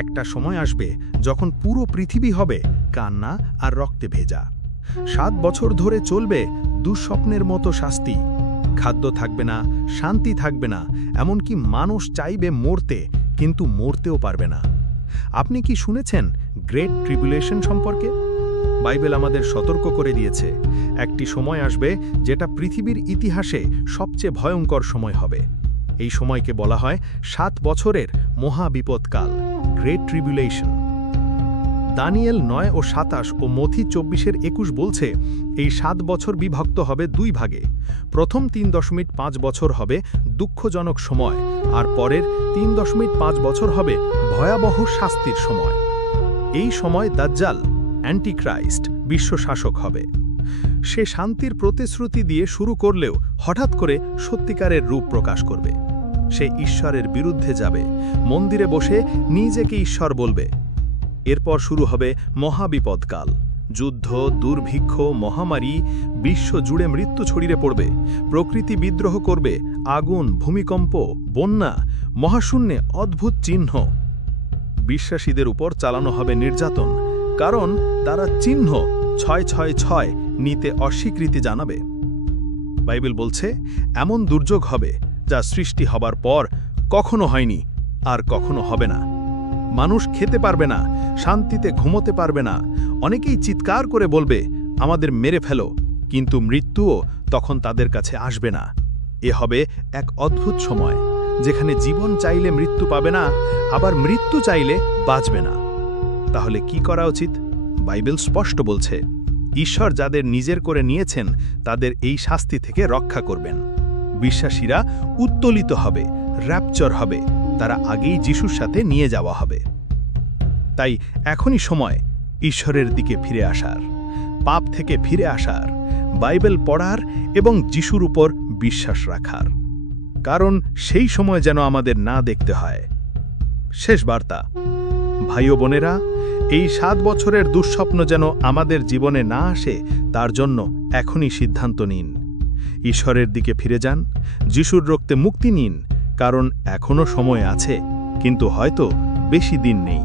একটা সময় আসবে যখন পুরো পৃথিবী হবে কান্না আর রক্তে ভেজা। 7 বছর ধরে চলবে দুঃস্বপ্নের মতো শাস্তি। খাদ্য থাকবে না, শান্তি থাকবে না, এমনকি মানুষ চাইবে মরতে, কিন্তু মরতেও পারবে না। আপনি কি শুনেছেন গ্রেট ট্রিবুলেশন সম্পর্কে? বাইবেল আমাদের সতর্ক করে দিয়েছে, একটি সময় আসবে যেটা পৃথিবীর ইতিহাসে সবচেয়ে ভয়ঙ্কর সময় হবে। এই সময়কে বলা হয় 7 বছরের মহাবিপদকাল, গ্রেট ট্রিবুলেশন। দানিয়েল 9 ও 27 ও মথি 24-21 বলছে এই 7 বছর বিভক্ত হবে 2 ভাগে। প্রথম 3.5 বছর হবে দুঃখজনক সময়, আর পরের 3.5 বছর হবে ভয়াবহ শাস্তির সময়। এই সময় দাজ্জাল, অ্যান্টিক্রাইস্ট, বিশ্বশাসক হবে। সে শান্তির প্রতিশ্রুতি দিয়ে শুরু করলেও হঠাৎ করে সত্যিকারের রূপ প্রকাশ করবে। সে ঈশ্বরের বিরুদ্ধে যাবে, মন্দিরে বসে নিজেকে ঈশ্বর বলবে। এরপর শুরু হবে মহাবিপদকাল, যুদ্ধ, দুর্ভিক্ষ, মহামারী, বিশ্ব জুড়ে মৃত্যু ছড়িয়ে পড়বে, প্রকৃতি বিদ্রোহ করবে, আগুন, ভূমিকম্প, বন্যা, মহাশূন্যে অদ্ভুত চিহ্ন। বিশ্বাসীদের উপর চালানো হবে নির্যাতন, কারণ তারা চিহ্ন 666 নিতে অস্বীকৃতি জানাবে। বাইবেল বলছে এমন দুর্যোগ হবে যা সৃষ্টি হবার পর কখনো হয়নি আর কখনো হবে না। মানুষ খেতে পারবে না, শান্তিতে ঘুমোতে পারবে না। অনেকেই চিৎকার করে বলবে আমাদের মেরে ফেলো, কিন্তু মৃত্যুও তখন তাদের কাছে আসবে না। এ হবে এক অদ্ভুত সময় যেখানে জীবন চাইলে মৃত্যু পাবে না, আবার মৃত্যু চাইলে বাঁচবে না। তাহলে কি করা উচিত? বাইবেল স্পষ্ট বলছে ঈশ্বর যাদের নিজের করে নিয়েছেন তাদের এই শাস্তি থেকে রক্ষা করবেন। বিশ্বাসীরা উত্তোলিত হবে, র্যাপচার হবে, তারা আগেই যিশুর সাথে নিয়ে যাওয়া হবে। তাই এখনই সময় ঈশ্বরের দিকে ফিরে আসার, পাপ থেকে ফিরে আসার, বাইবেল পড়ার এবং যিশুর উপর বিশ্বাস রাখার, কারণ সেই সময় যেন আমাদের না দেখতে হয়। শেষ বার্তা, ভাই ও বোনেরা, এই 7 বছরের দুঃস্বপ্ন যেন আমাদের জীবনে না আসে তার জন্য এখনই সিদ্ধান্ত নিন। ঈশ্বরের দিকে ফিরে যান, যিশুর রক্তে মুক্তি নিন, কারণ এখনো সময় আছে, কিন্তু হয়তো বেশি দিন নেই।